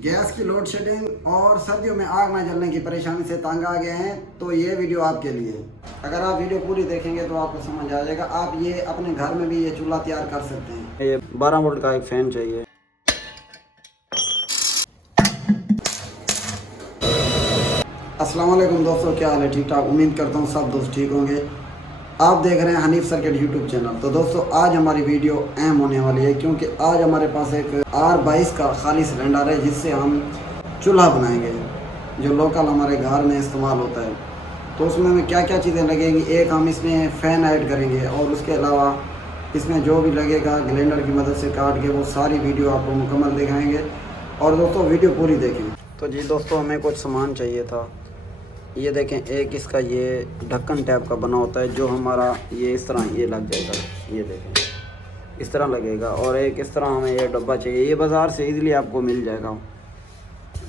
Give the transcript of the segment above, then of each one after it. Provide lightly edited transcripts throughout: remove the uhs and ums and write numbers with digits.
Gas की load shedding और सर्दियों में आग ना जलने की परेशानी से तंग आ गए हैं तो ये वीडियो आपके लिए। अगर आप वीडियो पूरी देखेंगे तो आपको समझ आ जाएगा। आप ये अपने घर में भी ये चूल्हा तैयार कर सकते हैं। ये 12 वोल्ट का एक फ़ैन चाहिए। अस्सलाम वालेकुम दोस्तों, क्या हाल है? ठीक ठाक, उम्मीद करता हूँ सब दोस्त ठीक होंगे। आप देख रहे हैं हनीफ सर्किट यूट्यूब चैनल। तो दोस्तों आज हमारी वीडियो अहम होने वाली है क्योंकि आज हमारे पास एक R22 का खाली सिलेंडर है जिससे हम चूल्हा बनाएंगे जो लोकल हमारे घर में इस्तेमाल होता है। तो उसमें हमें क्या क्या चीज़ें लगेंगी, एक हम इसमें फ़ैन ऐड करेंगे और उसके अलावा इसमें जो भी लगेगा ग्राइंडर की मदद से काट के वो सारी वीडियो आपको मुकम्मल दिखाएंगे। और दोस्तों वीडियो पूरी देखें। तो जी दोस्तों हमें कुछ सामान चाहिए था। ये देखें, एक इसका ये ढक्कन टाइप का बना होता है जो हमारा ये इस तरह ये लग जाएगा। ये देखें इस तरह लगेगा। और एक इस तरह हमें ये डब्बा चाहिए, ये बाज़ार से इजीली आपको मिल जाएगा।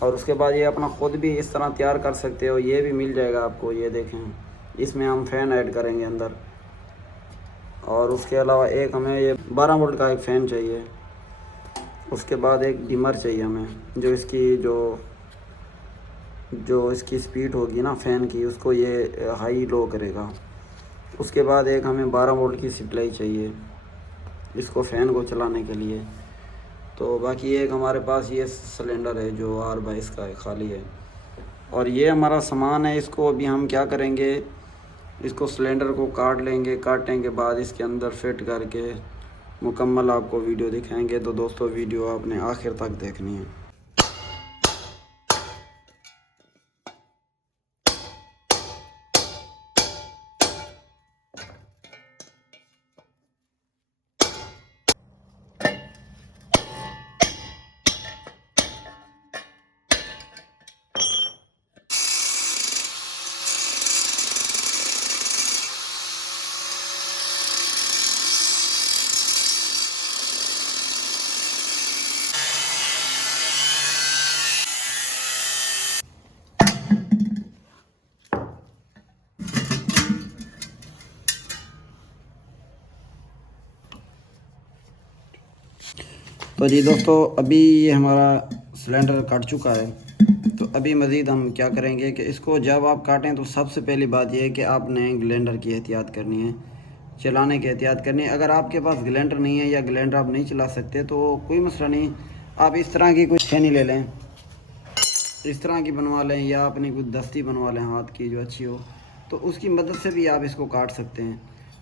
और उसके बाद ये अपना ख़ुद भी इस तरह तैयार कर सकते हो, ये भी मिल जाएगा आपको। ये देखें, इसमें हम फ़ैन ऐड करेंगे अंदर। और उसके अलावा एक हमें ये 12 वोल्ट का एक फ़ैन चाहिए। उसके बाद एक डिमर चाहिए हमें, जो इसकी स्पीड होगी ना फ़ैन की, उसको ये हाई लो करेगा। उसके बाद एक हमें 12 वोल्ट की सप्लाई चाहिए इसको फ़ैन को चलाने के लिए। तो बाकी एक हमारे पास ये सिलेंडर है जो R22 का है, खाली है। और ये हमारा सामान है। इसको अभी हम क्या करेंगे, इसको सिलेंडर को काट लेंगे। काटने के बाद इसके अंदर फिट करके मुकम्मल आपको वीडियो दिखाएंगे। तो दोस्तों वीडियो आपने आखिर तक देखनी है। तो जी दोस्तों अभी ये हमारा सिलेंडर कट चुका है। तो अभी मज़ीद हम क्या करेंगे कि इसको जब आप काटें तो सबसे पहली बात यह है कि आपने ग्राइंडर की एहतियात करनी है, चलाने की एहतियात करनी है। अगर आपके पास ग्राइंडर नहीं है या ग्राइंडर आप नहीं चला सकते तो कोई मसला नहीं, आप इस तरह की कोई छेनी ले लें, इस तरह की बनवा लें, या अपनी कोई दस्ती बनवा लें हाथ की जो अच्छी हो, तो उसकी मदद से भी आप इसको काट सकते हैं।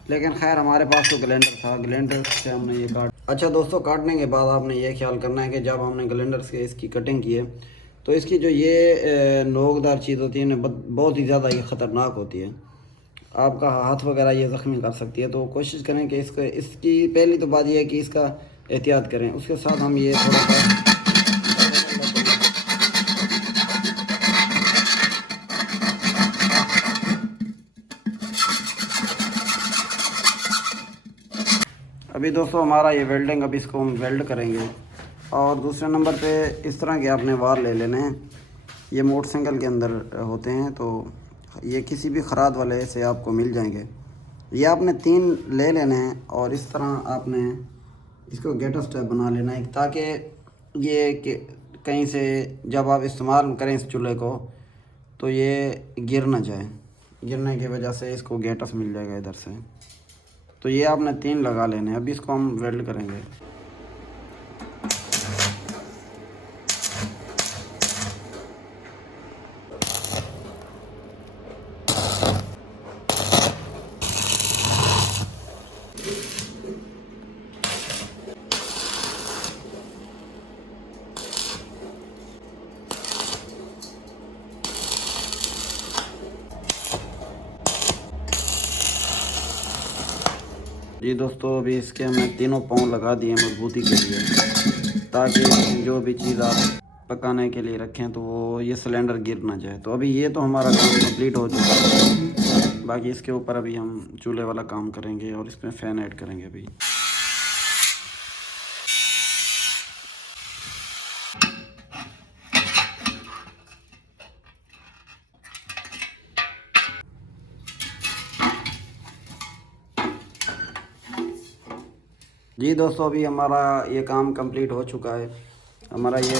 लेकिन खैर हमारे पास तो ग्राइंडर था, ग्राइंडर से हमने ये काट। अच्छा दोस्तों, काटने के बाद आपने ये ख्याल करना है कि जब हमने ग्राइंडर से इसकी कटिंग की है तो इसकी जो ये नोकदार चीज़ होती है ना, बहुत ही ज़्यादा ये ख़तरनाक होती है। आपका हाथ वगैरह ये ज़ख्मी कर सकती है। तो कोशिश करें कि इसकी पहली तो बात यह है कि इसका एहतियात करें। उसके साथ हम ये थोड़ा सा अभी दोस्तों हमारा ये वेल्डिंग, अब इसको हम वेल्ड करेंगे। और दूसरे नंबर पे इस तरह के आपने वार ले लेने हैं। ये मोटरसाइकिल के अंदर होते हैं, तो ये किसी भी खराद वाले से आपको मिल जाएंगे। ये आपने 3 ले लेने हैं और इस तरह आपने इसको गेटर स्टेप बना लेना है ताकि ये कहीं से जब आप इस्तेमाल करें इस चूल्हे को तो ये गिर ना जाए। गिरने की वजह से इसको गेटस मिल जाएगा इधर से। तो ये आपने 3 लगा लेने हैं। अभी इसको हम वेल्ड करेंगे। जी दोस्तों अभी इसके हमने तीनों पाँव लगा दिए मजबूती के लिए, ताकि जो भी चीज़ आप पकाने के लिए रखें तो वो ये सिलेंडर गिर ना जाए। तो अभी ये तो हमारा काम कंप्लीट हो चुका है। बाकी इसके ऊपर अभी हम चूल्हे वाला काम करेंगे और इसमें फ़ैन ऐड करेंगे अभी। जी दोस्तों अभी हमारा ये काम कंप्लीट हो चुका है। हमारा ये